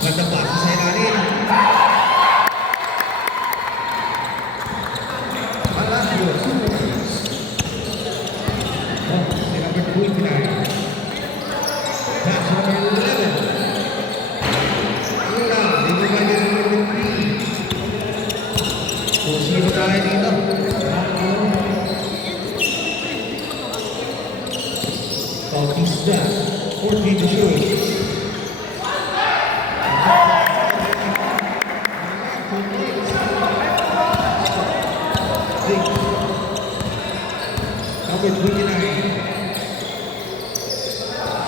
Ganda pasa sa ilalim. Palacios. Oh, si number 29. That's number 11. Wala, dito ba din number 3? Kung sino tayo dito? Bautista, 14 to shoot. Number 29.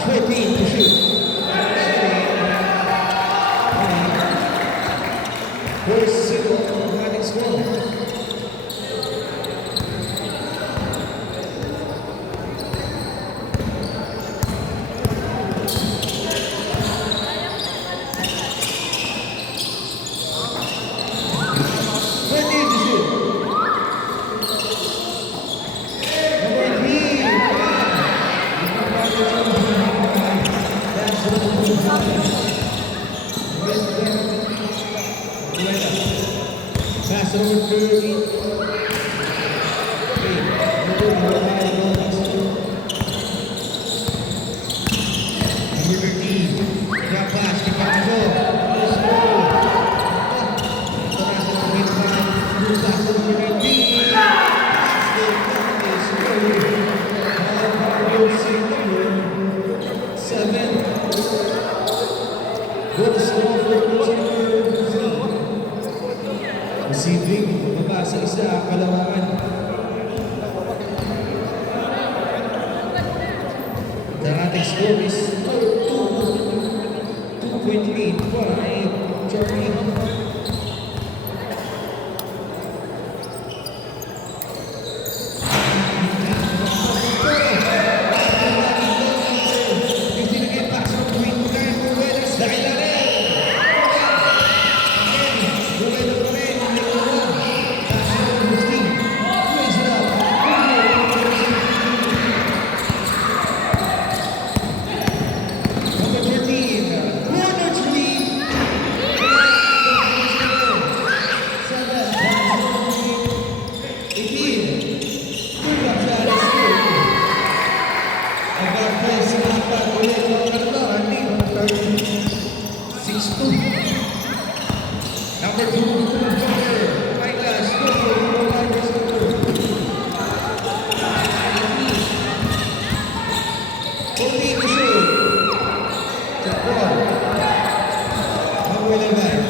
14 to shoot. First single of the running score. Pass over 30. Number 13. Drop pass. Keep on the ball. Pass number 19. Seven. Good score for receiving, baba sa isa, kalawangan. Darating score is 2.3 by Charlie. Number 2, right last, only to shoot. The ball. Number 11.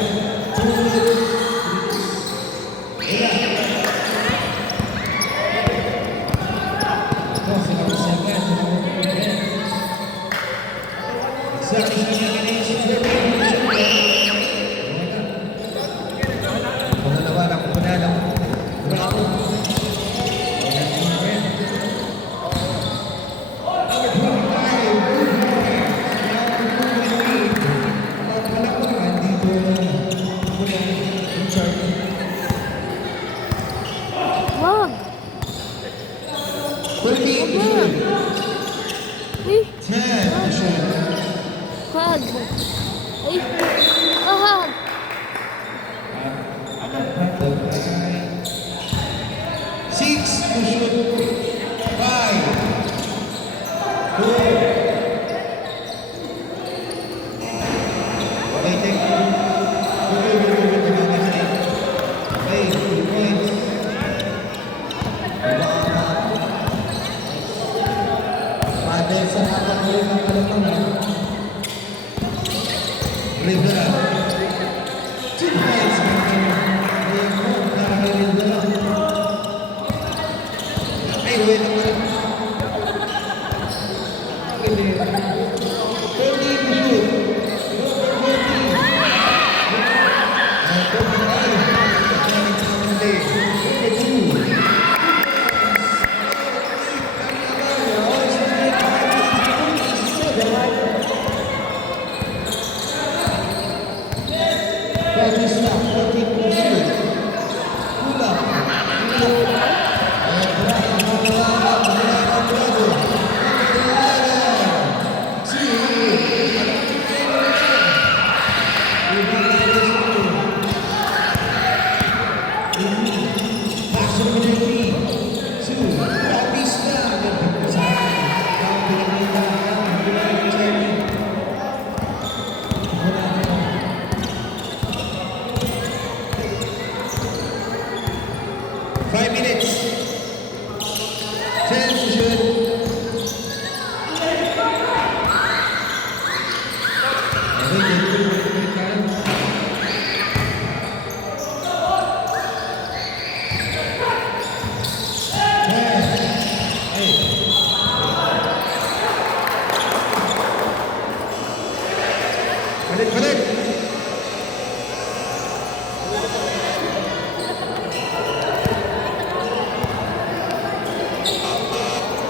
Balik!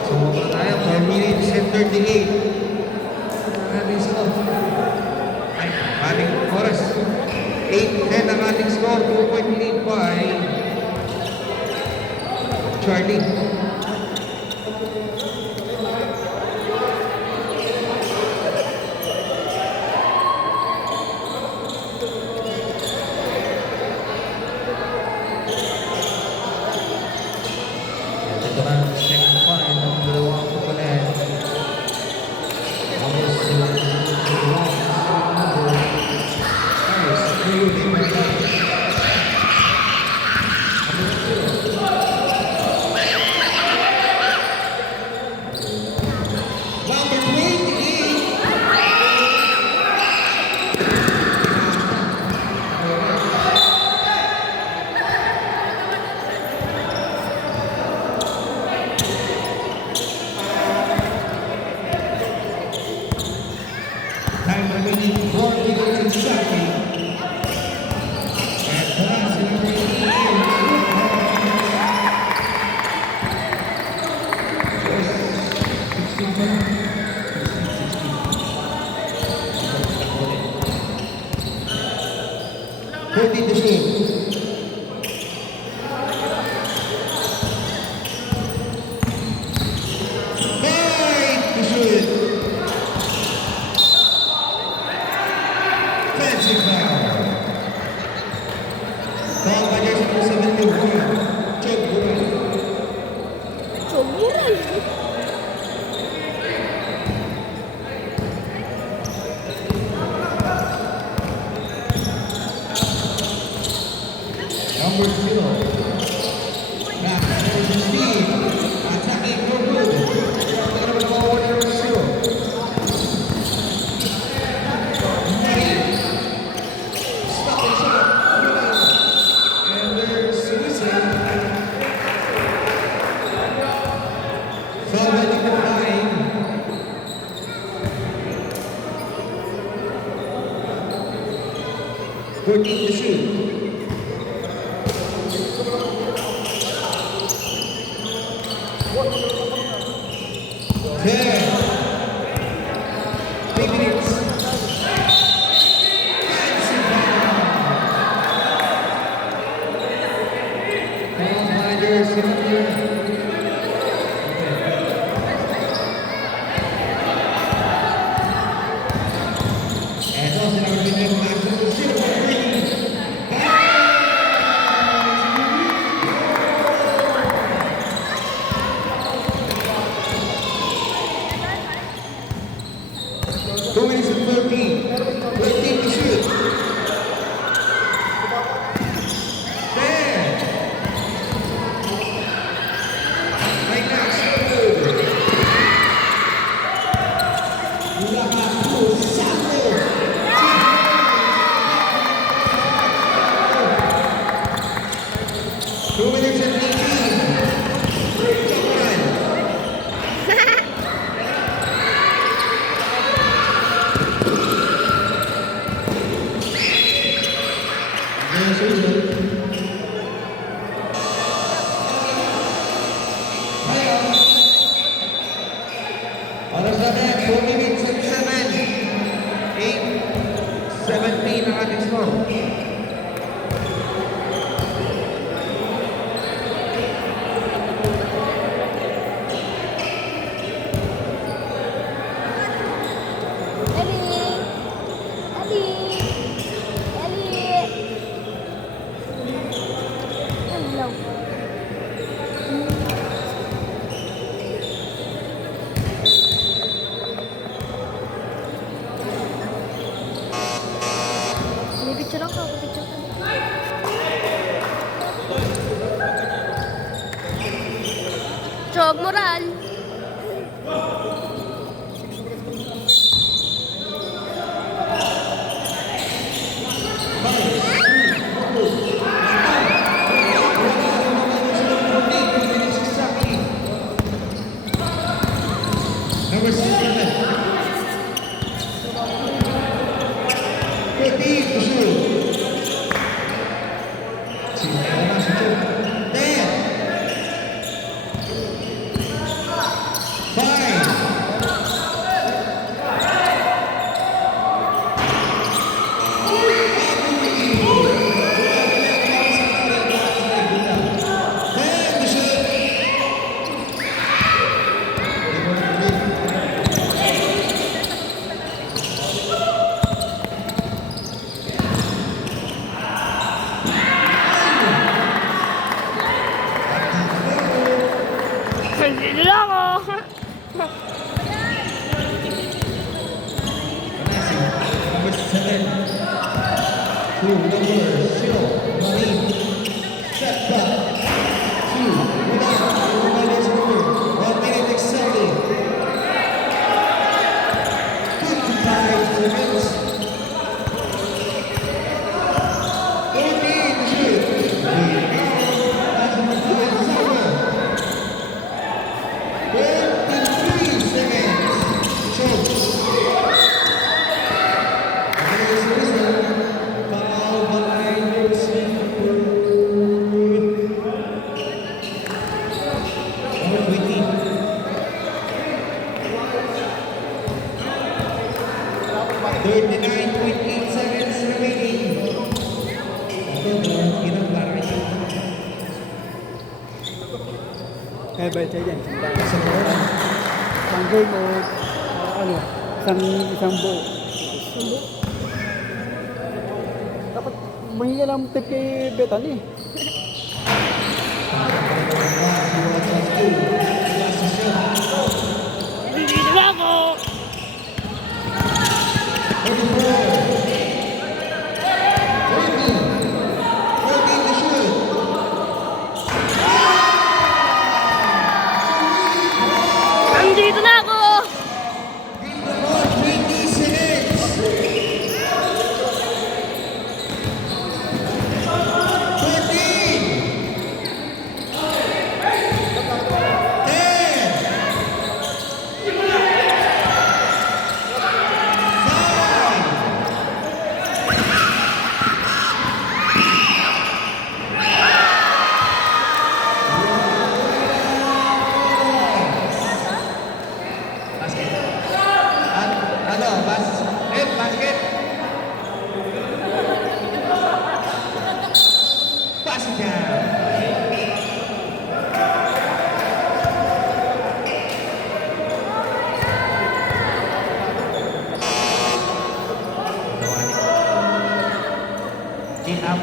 So, muna tayo. 4 minutes and 38. Ang ating score. Ay, ating oras. 8-10 ang ating score. 2-point lead by Charlie. Ito na ang second point ng dalawang kukulit. Number 28. Time remaining 4 minutes and 70. And pass in number 14 to shoot. Five to shoot. Fancy foul. Foul by jersey number 71, Chuck Burrell. Sobrang. Number 0. Back to Steve. Attacking for good. Look at the ball, number 0. Money. Stop and shot. And there's Wilson. Foul by number 9. Fourteen to shoot. There. 3 minutes. Fancy foul. Foul by jersey number. And also number 15, Maxwell, 0-3. 2 minutes and 13. 13 to shoot. There. Right now, good. Mula Cruz, Sacco. 2 minutes and 18. Japan. Oras na tayo, 4 minutes and 7. 8-17 ang ating score. Ellie. Hello. May picture ako, picture ka. Chog moral. 14 to shoot. Sinaya na sa shoot. 10. 5. Dito na ako. Number 7. To number 0. Marine. Step back. 2. Without. Is over. 1 minute exactly. 55 seconds. 14 to shoot. That's number 5 is over. 23 seconds. Shoot. Foul by Singapore. Number 20. 39.8 seconds remaining. Ilang laro ito? Kaya ba tayo dyan? Isang game o ano, isang buo. Dapat mahinga lang tip kay Betan eh. Dito na ako. 14 to shoot. Nandito na ako. 20 seconds.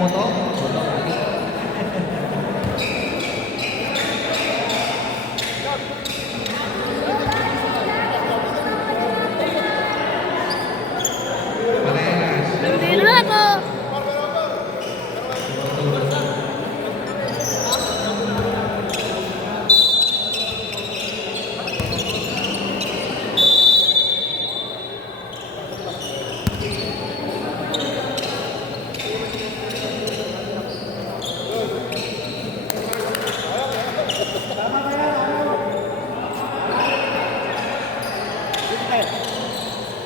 ものNandito na ako.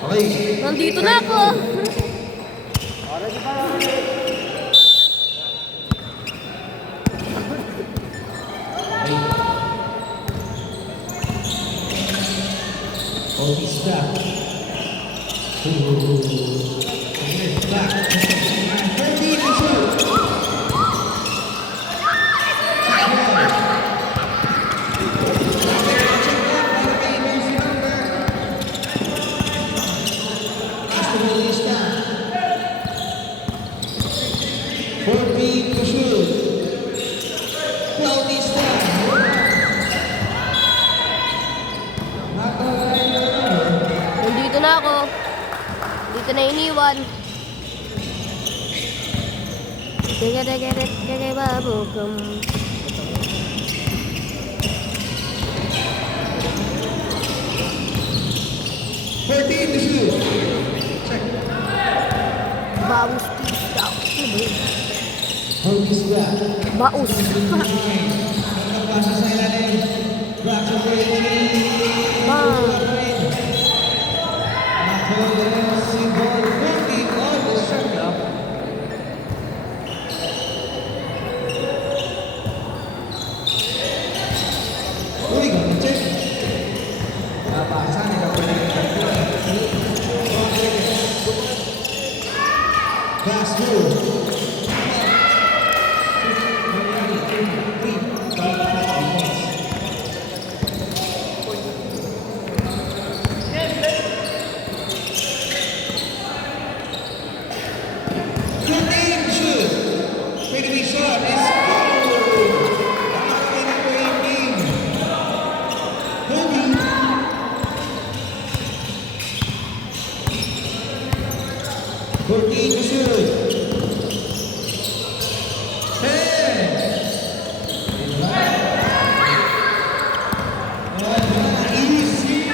Okay. Nandito na ako. Bautista. Back. 13 to shoot. Bautista. 14 to shoot. Bautista. Nandito na ako. Dito na iniwan. Teka, babukam. Thirteen to shoot. Check. Baus pista. Bautista. Baus. Nakapasa sa ilalim. Back to Bang. Ako si Ball 14 on the shot Pass through. 3, 5 aim shoot. Take a big shot. It's good. Nakakawin ako yung game. Kobe. 14 to shoot. 10. Easy.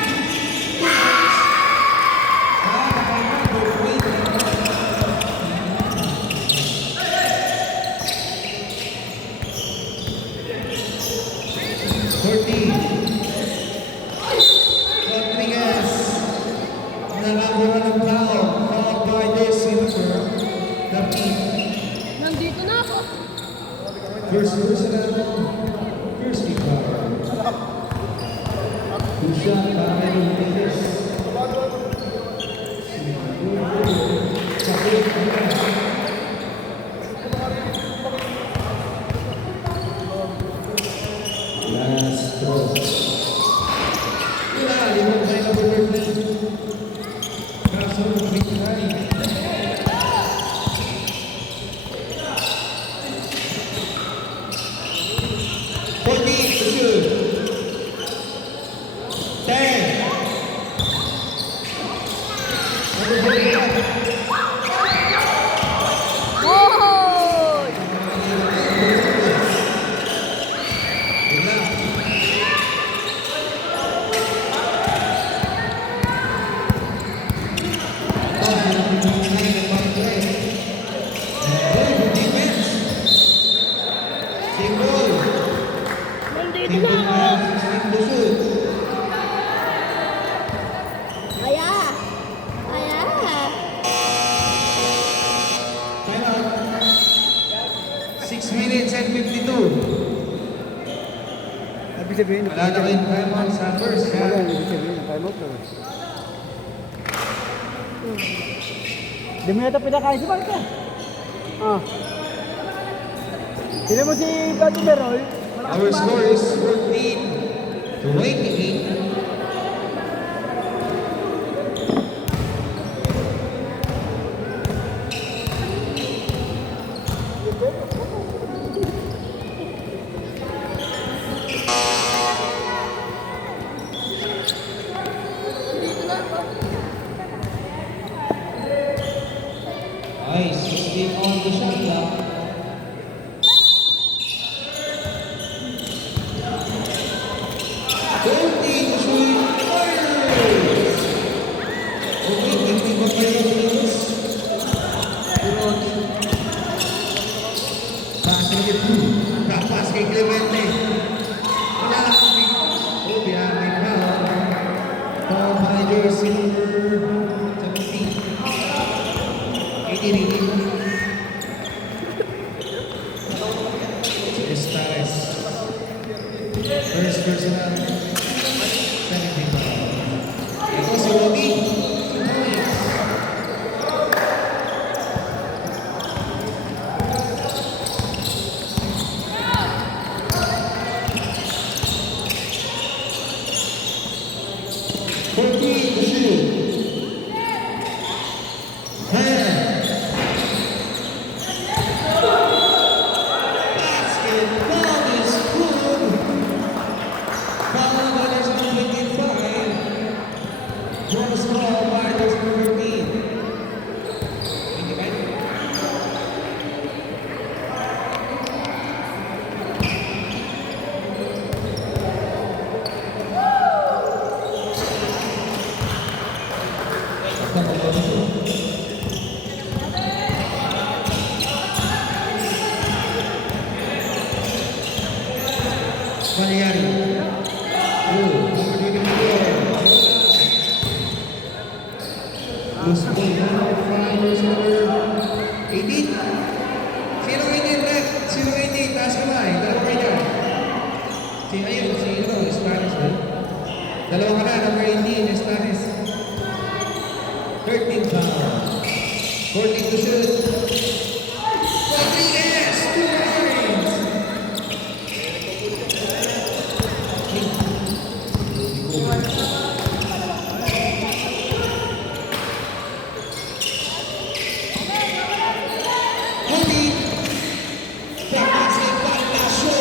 Rodriguez. Nakakuha ng foul. Fouled by their center. David. Nandito na ako. First personal. First kick foul. Good shot by Rodriguez. Last throw. Wala, limang tayo na Berlin. Kaso, victory. To shoot. 10. Goal! Nandito na ako. Aya! Aya! Time out. 6 minutes and 52. Ibig sabihin, Wala na kayong time out sa first Wala, half. ibig sabihin, time out lang. Di mo yata pinakain si Marta. Ah. Sino mo si Gato Berol? Our score is 14-28. Nandito na ako. Nice. Still on the shot clock. Pass kay Clemente. Wala. Oh, behind the crowd. Foul by jersey number 17. 88. Estares. First personal. 17. Ito si Robbie. Pangyayari. Loose ball number 5 versus number 18. Sino 18 left? Sino 18? Taas kamay. Dalawa kayo dyan. Ayun, si Spanish ba? Dalawa ka na, number 18, Spanish. 13 foul. 14 to shoot. Rodriguez, 2 points. Holy. That's it by Lasho.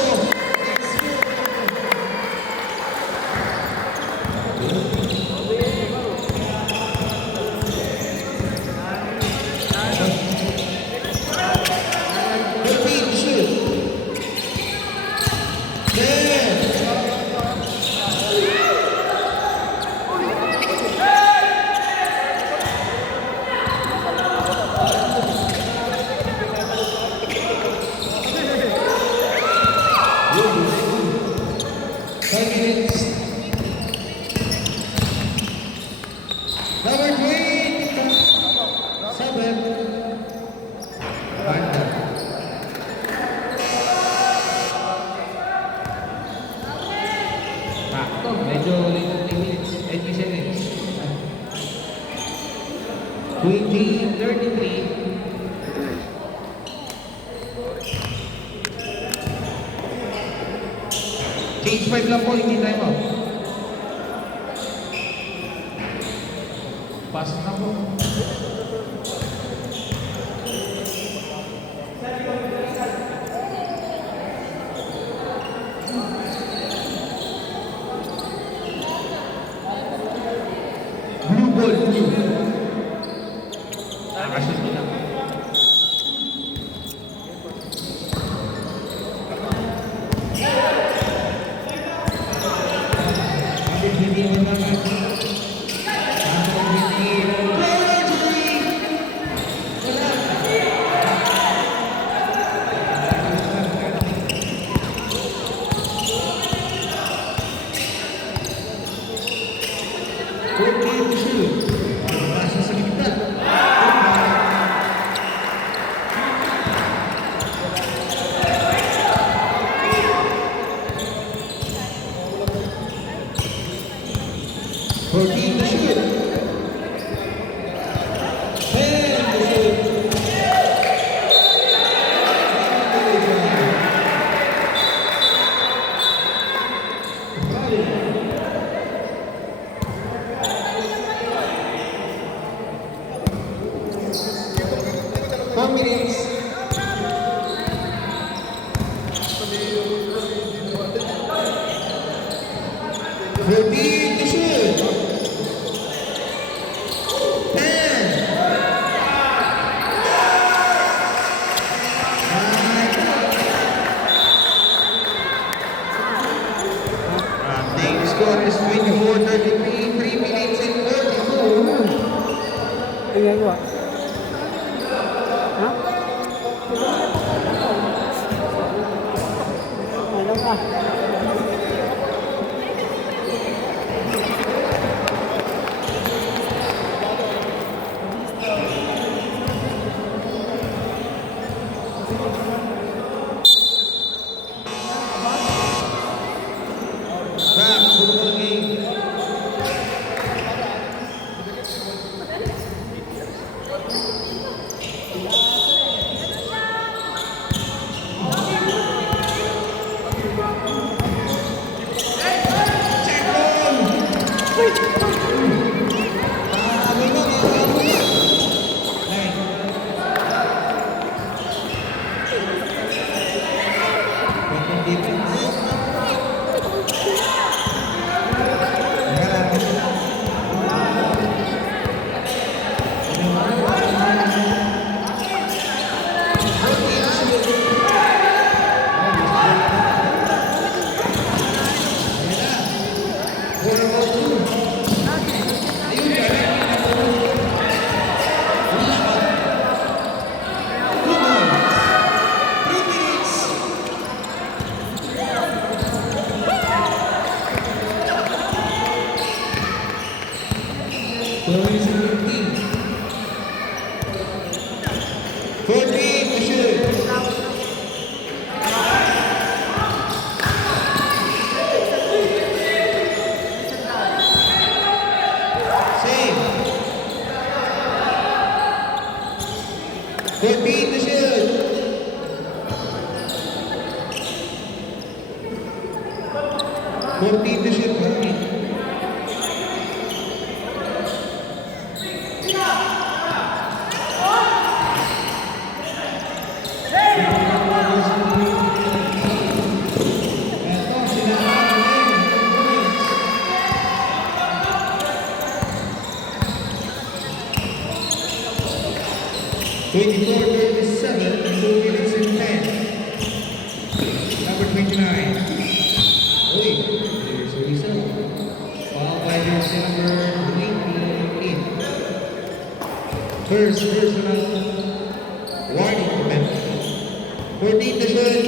Number 27. Banda. Sakto, medyo late 3 minutes, 80 seconds. 33. Change 5 lang po, hindi time out. Pass na po. Blue ball, blue. Nakashoot na. Hindi mo naman. Fourteen to shoot. 10 to shoot. Four minutes. Thirteen to shoot. 10. The score is 24-33, 3 minutes and 32. Tingnan mo ah. Ha? Ano ka? Back, football game. 14 to shoot. 14 to shoot. 14. Eto, sinakal ulit. 24-37, 2 minutes and 10. Number 29. Uy, there's a whistle. Foul by jersey number 88. First personal warning to them. 14 to shoot.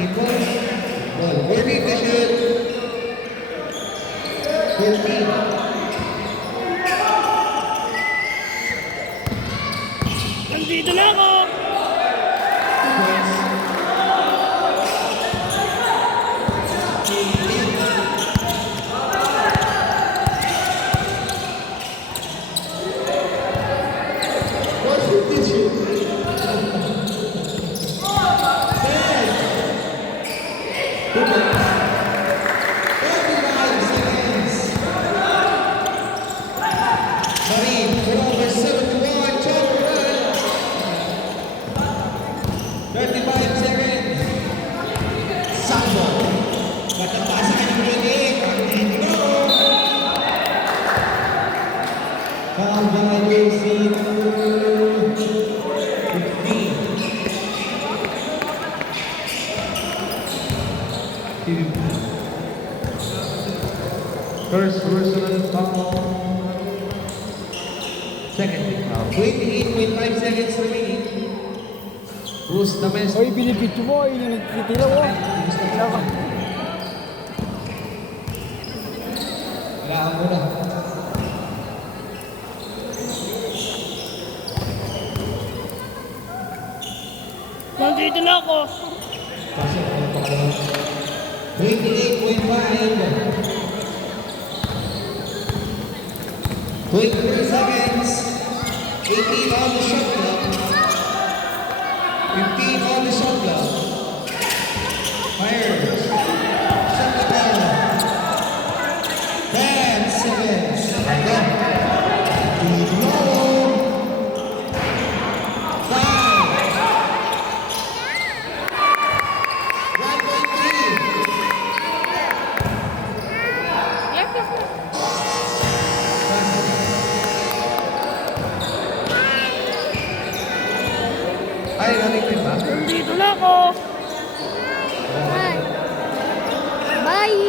Simple. Ball. 14 to shoot. 14. Nandito na ako. 2 points. What's with this shoot? 2 points. 35 seconds. Marine, turnover 71, top run. 35 seconds. Sakbo. Matapasa ka ng ulit. Ang go. Foul by jersey number 15. First personal foul. Second foul. 28.5 seconds remaining. Bruce Dames. Oy, binibidyo mo. Yun yung nagtitira mo. Wala mo na. Nandito na ako. Pasok ang pangalawa. 28.5. 23 seconds. 18 on the shot clock. 15 on the shot clock. Fires. Shot the ball. 10 seconds. Go. Low. 5. 1.3. Ay, running time ba? Nandito na ako. Bye. Bye.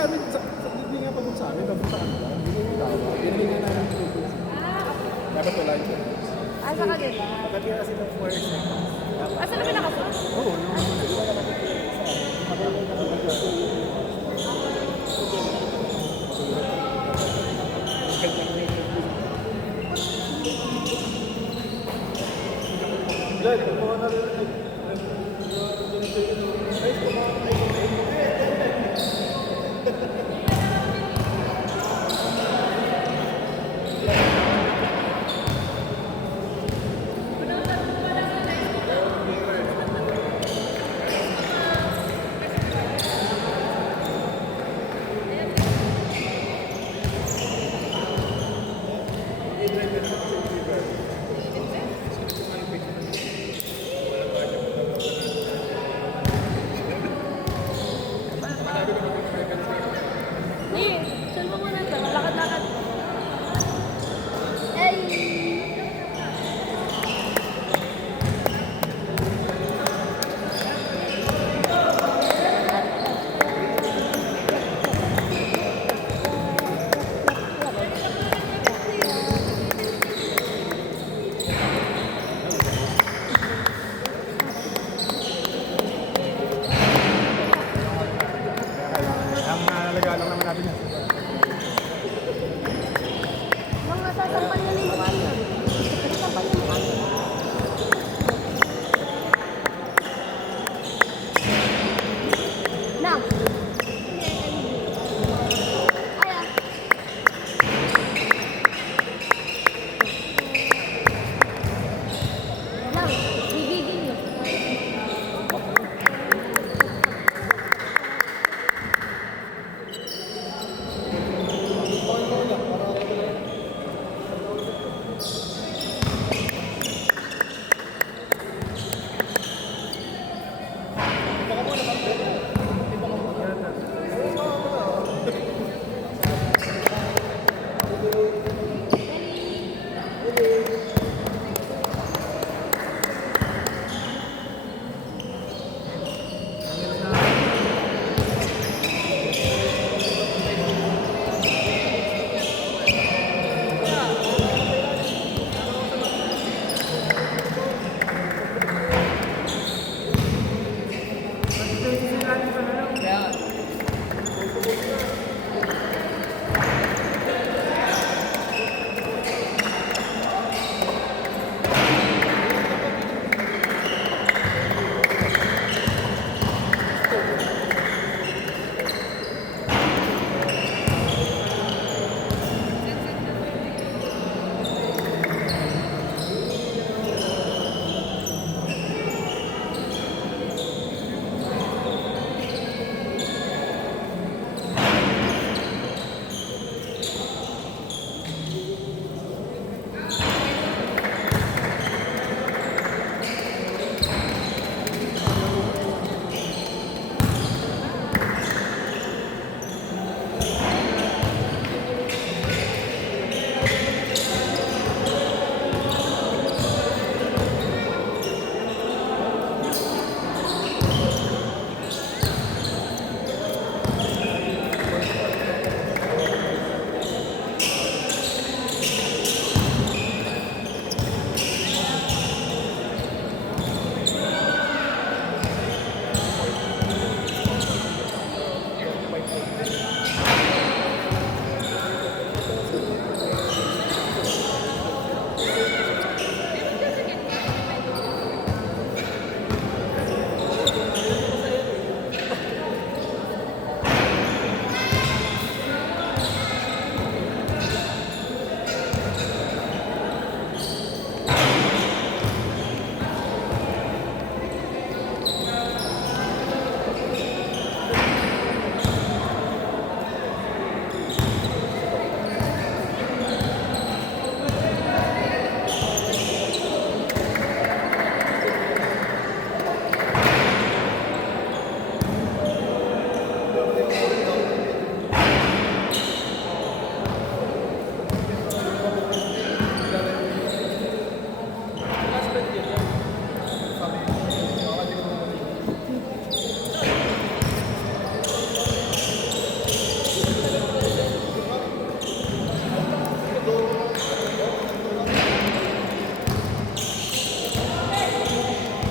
sabi, hindi nga pagod sa amin, pagod sa kanila. Hindi nga yung dawa. Hindi nga namin tutusin. Dapat wala yung tutusin. Ah, sa kanila. Pagkatira sila 4 seconds.